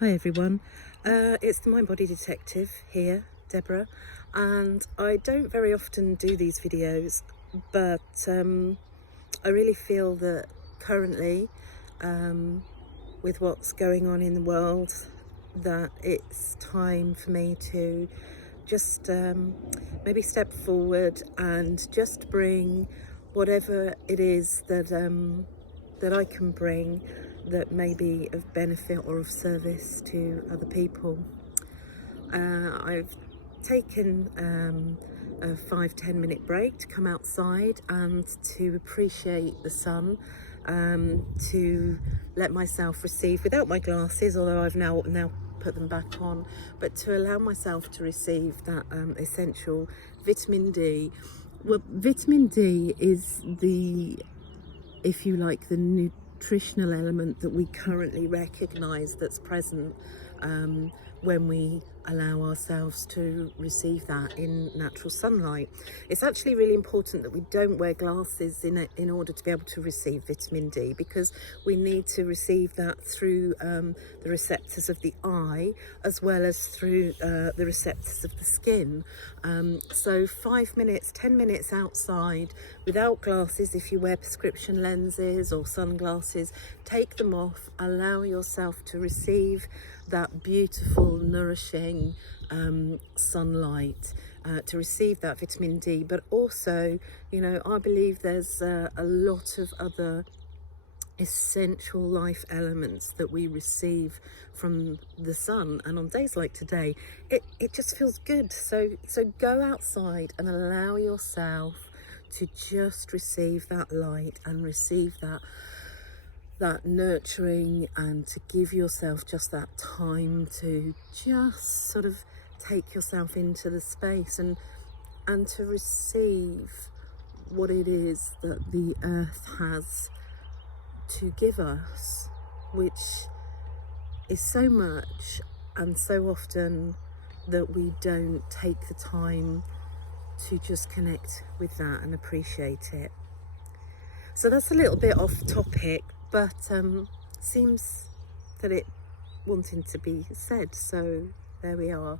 Hi everyone, it's the Mind Body Detective here, Deborah, and I don't very often do these videos, but I really feel that currently, with what's going on in the world, that it's time for me to just maybe step forward and just bring whatever it is that that I can bring that may be of benefit or of service to other people. I've taken a 5-10 minute break to come outside and to appreciate the sun, to let myself receive, without my glasses, although I've now put them back on, but to allow myself to receive that essential vitamin D. Well, vitamin D is the, if you like, the nutritional element that we currently recognise that's present when we allow ourselves to receive that in natural sunlight. It's actually really important that we don't wear glasses in order to be able to receive vitamin D, because we need to receive that through the receptors of the eye as well as through the receptors of the skin. So 5 minutes, 10 minutes outside without glasses, if you wear prescription lenses or sunglasses, take them off, allow yourself to receive that beautiful, nourishing sunlight, to receive that vitamin D. But also, you know, I believe there's a lot of other essential life elements that we receive from the sun, and on days like today it just feels good. So go outside and allow yourself to just receive that light and receive that nurturing, and to give yourself just that time to just sort of take yourself into the space and to receive what it is that the earth has to give us, which is so much and so often that we don't take the time to just connect with that and appreciate it. So that's a little bit off topic, but seems that it wanting to be said, so there we are.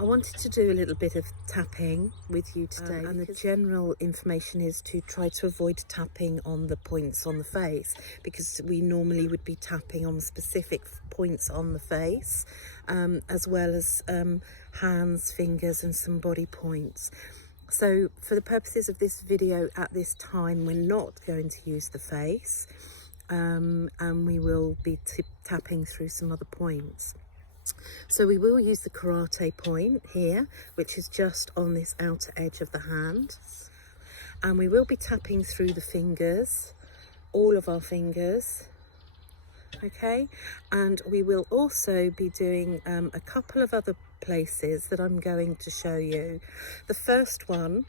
I wanted to do a little bit of tapping with you today, and the general information is to try to avoid tapping on the points on the face, because we normally would be tapping on specific points on the face, as well as hands, fingers and some body points. So for the purposes of this video at this time, we're not going to use the face, and we will be tapping through some other points. So we will use the karate point here, which is just on this outer edge of the hand, and we will be tapping through the fingers, all of our fingers, okay? And we will also be doing a couple of other places that I'm going to show you. The first one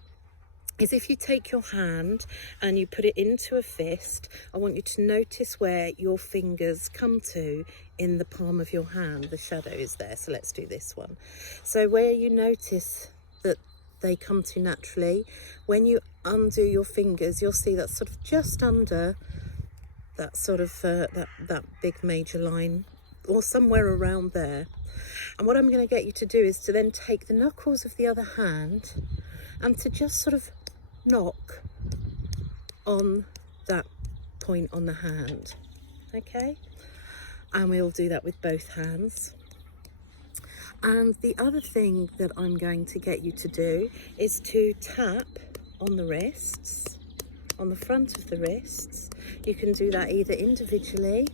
is, if you take your hand and you put it into a fist, I want you to notice where your fingers come to in the palm of your hand. The shadow is there, so let's do this one. So where you notice that they come to naturally, when you undo your fingers, you'll see that's sort of just under that sort of that big major line, or somewhere around there. And what I'm going to get you to do is to then take the knuckles of the other hand and to just sort of knock on that point on the hand, okay? And we'll do that with both hands. And the other thing that I'm going to get you to do is to tap on the wrists, on the front of the wrists. You can do that either individually,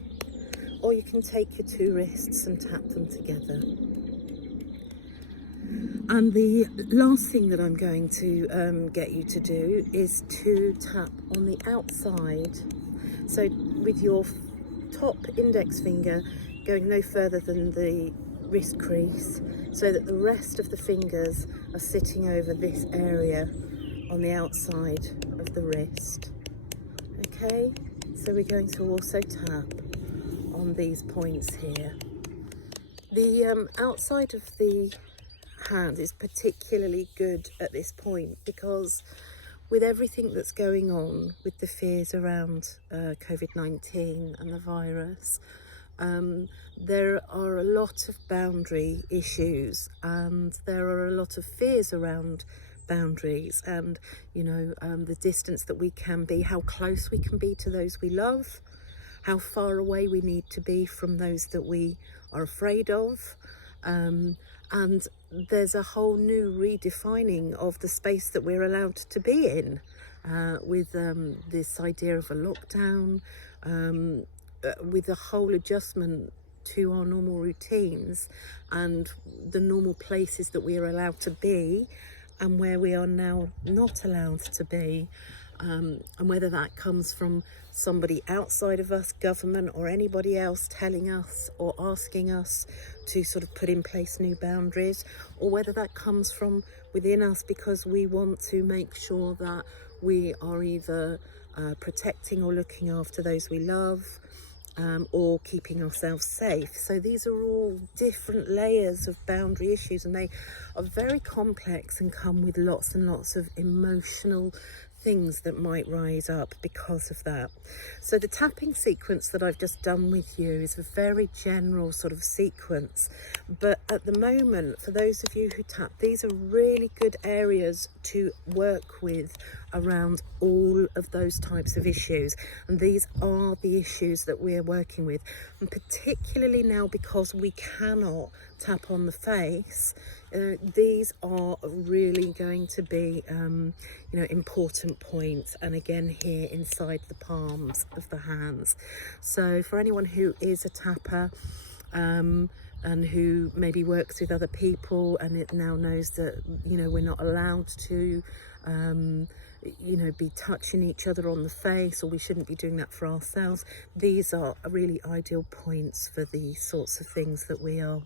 or you can take your two wrists and tap them together. And the last thing that I'm going to get you to do is to tap on the outside. So with your top index finger going no further than the wrist crease, so that the rest of the fingers are sitting over this area on the outside of the wrist. Okay, so we're going to also tap on these points here. The outside of the hand is particularly good at this point, because with everything that's going on, with the fears around COVID-19 and the virus, there are a lot of boundary issues, and there are a lot of fears around boundaries, and the distance that we can be, how close we can be to those we love, how far away we need to be from those that we are afraid of. And there's a whole new redefining of the space that we're allowed to be in, with this idea of a lockdown, with a whole adjustment to our normal routines and the normal places that we are allowed to be and where we are now not allowed to be. And whether that comes from somebody outside of us, government or anybody else telling us or asking us to sort of put in place new boundaries, or whether that comes from within us because we want to make sure that we are either protecting or looking after those we love, or keeping ourselves safe. So these are all different layers of boundary issues, and they are very complex and come with lots and lots of emotional things that might rise up because of that. So the tapping sequence that I've just done with you is a very general sort of sequence, but at the moment, for those of you who tap, these are really good areas to work with around all of those types of issues, and these are the issues that we're working with, and particularly now because we cannot tap on the face, these are really going to be important points, and again here inside the palms of the hands. So for anyone who is a tapper, and who maybe works with other people and it now knows that we're not allowed to be touching each other on the face, or we shouldn't be doing that for ourselves, these are really ideal points for the sorts of things that we are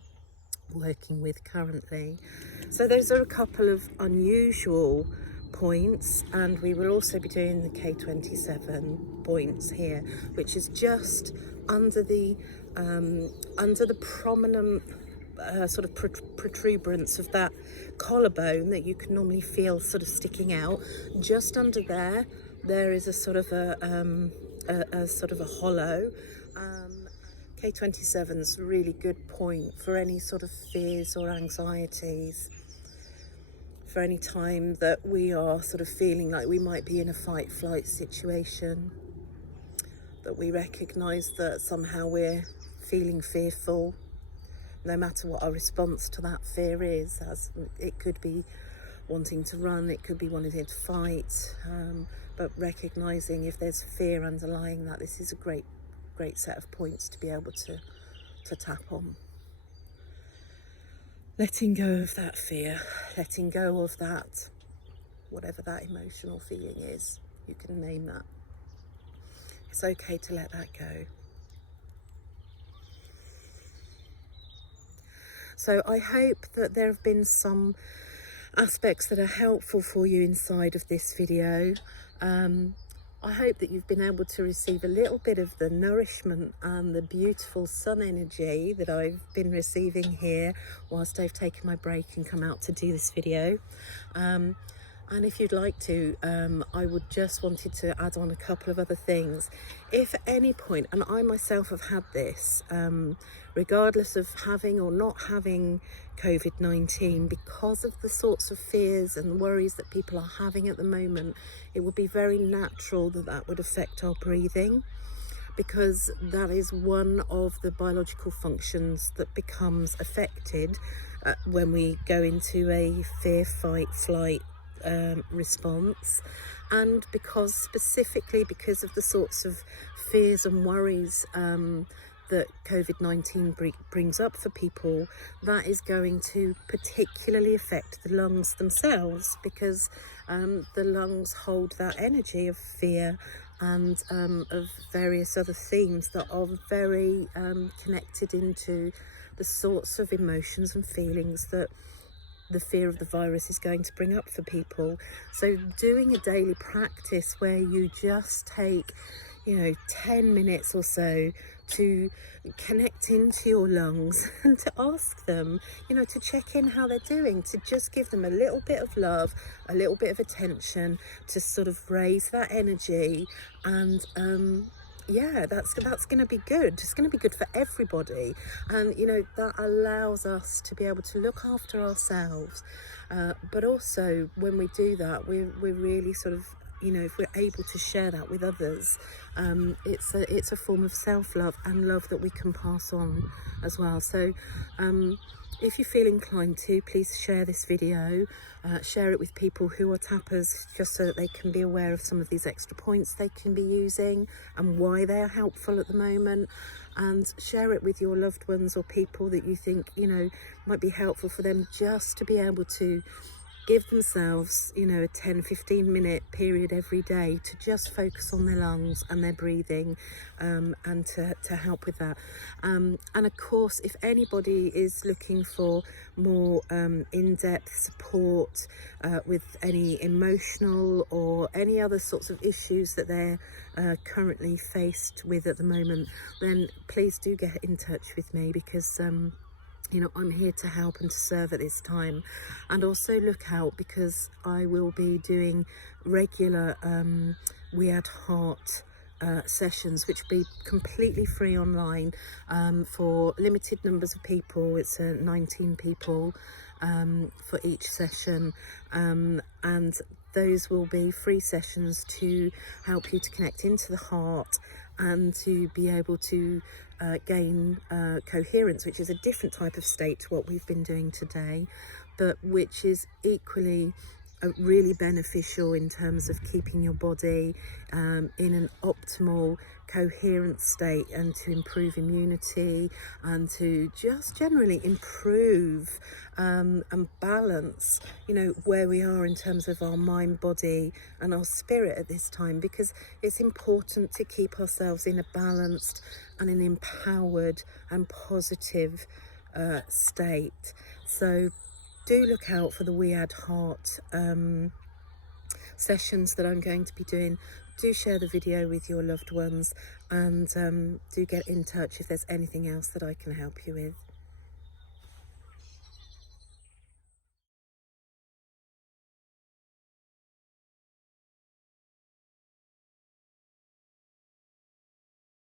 working with currently. So those are a couple of unusual points, and we will also be doing the K27 points here, which is just under the prominent sort of protuberance of that collarbone that you can normally feel sort of sticking out. Just under there is a sort of a hollow. K27 is a really good point for any sort of fears or anxieties, for any time that we are sort of feeling like we might be in a fight-flight situation, that we recognise that somehow we're feeling fearful, no matter what our response to that fear is. As it could be wanting to run, it could be wanting to fight, but recognising if there's fear underlying that, this is a great set of points to be able to tap on. Letting go of that fear, letting go of that, whatever that emotional feeling is, you can name that. It's okay to let that go. So I hope that there have been some aspects that are helpful for you inside of this video. I hope that you've been able to receive a little bit of the nourishment and the beautiful sun energy that I've been receiving here whilst I've taken my break and come out to do this video. And if you'd like to, I would just wanted to add on a couple of other things. If at any point, and I myself have had this, regardless of having or not having COVID-19, because of the sorts of fears and worries that people are having at the moment, it would be very natural that that would affect our breathing, because that is one of the biological functions that becomes affected when we go into a fear, fight, flight response. And specifically because of the sorts of fears and worries that COVID-19 brings up for people, that is going to particularly affect the lungs themselves, because the lungs hold that energy of fear and of various other themes that are very connected into the sorts of emotions and feelings that the fear of the virus is going to bring up for people. So doing a daily practice where you just take, 10 minutes or so to connect into your lungs and to ask them, to check in how they're doing, to just give them a little bit of love, a little bit of attention, to sort of raise that energy. And yeah, that's going to be good. It's going to be good for everybody, and that allows us to be able to look after ourselves, but also when we do that, we're really sort of, if we're able to share that with others, it's a form of self-love and love that we can pass on as well. So if you feel inclined to, please share this video, share it with people who are tappers, just so that they can be aware of some of these extra points they can be using and why they are helpful at the moment, and share it with your loved ones or people that you think might be helpful for them, just to be able to give themselves, a 10-15 minute period every day to just focus on their lungs and their breathing, and to help with that. And of course, if anybody is looking for more in-depth support with any emotional or any other sorts of issues that they're currently faced with at the moment, then please do get in touch with me, because I'm here to help and to serve at this time. And also look out, because I will be doing regular We Add Heart sessions, which will be completely free online for limited numbers of people. It's 19 people for each session, and those will be free sessions to help you to connect into the heart and to be able to gain coherence, which is a different type of state to what we've been doing today, but which is equally really beneficial in terms of keeping your body in an optimal coherent state, and to improve immunity, and to just generally improve and balance where we are in terms of our mind, body and our spirit at this time, because it's important to keep ourselves in a balanced and an empowered and positive state. So do look out for the We Add Heart sessions that I'm going to be doing. Do share the video with your loved ones, and do get in touch if there's anything else that I can help you with.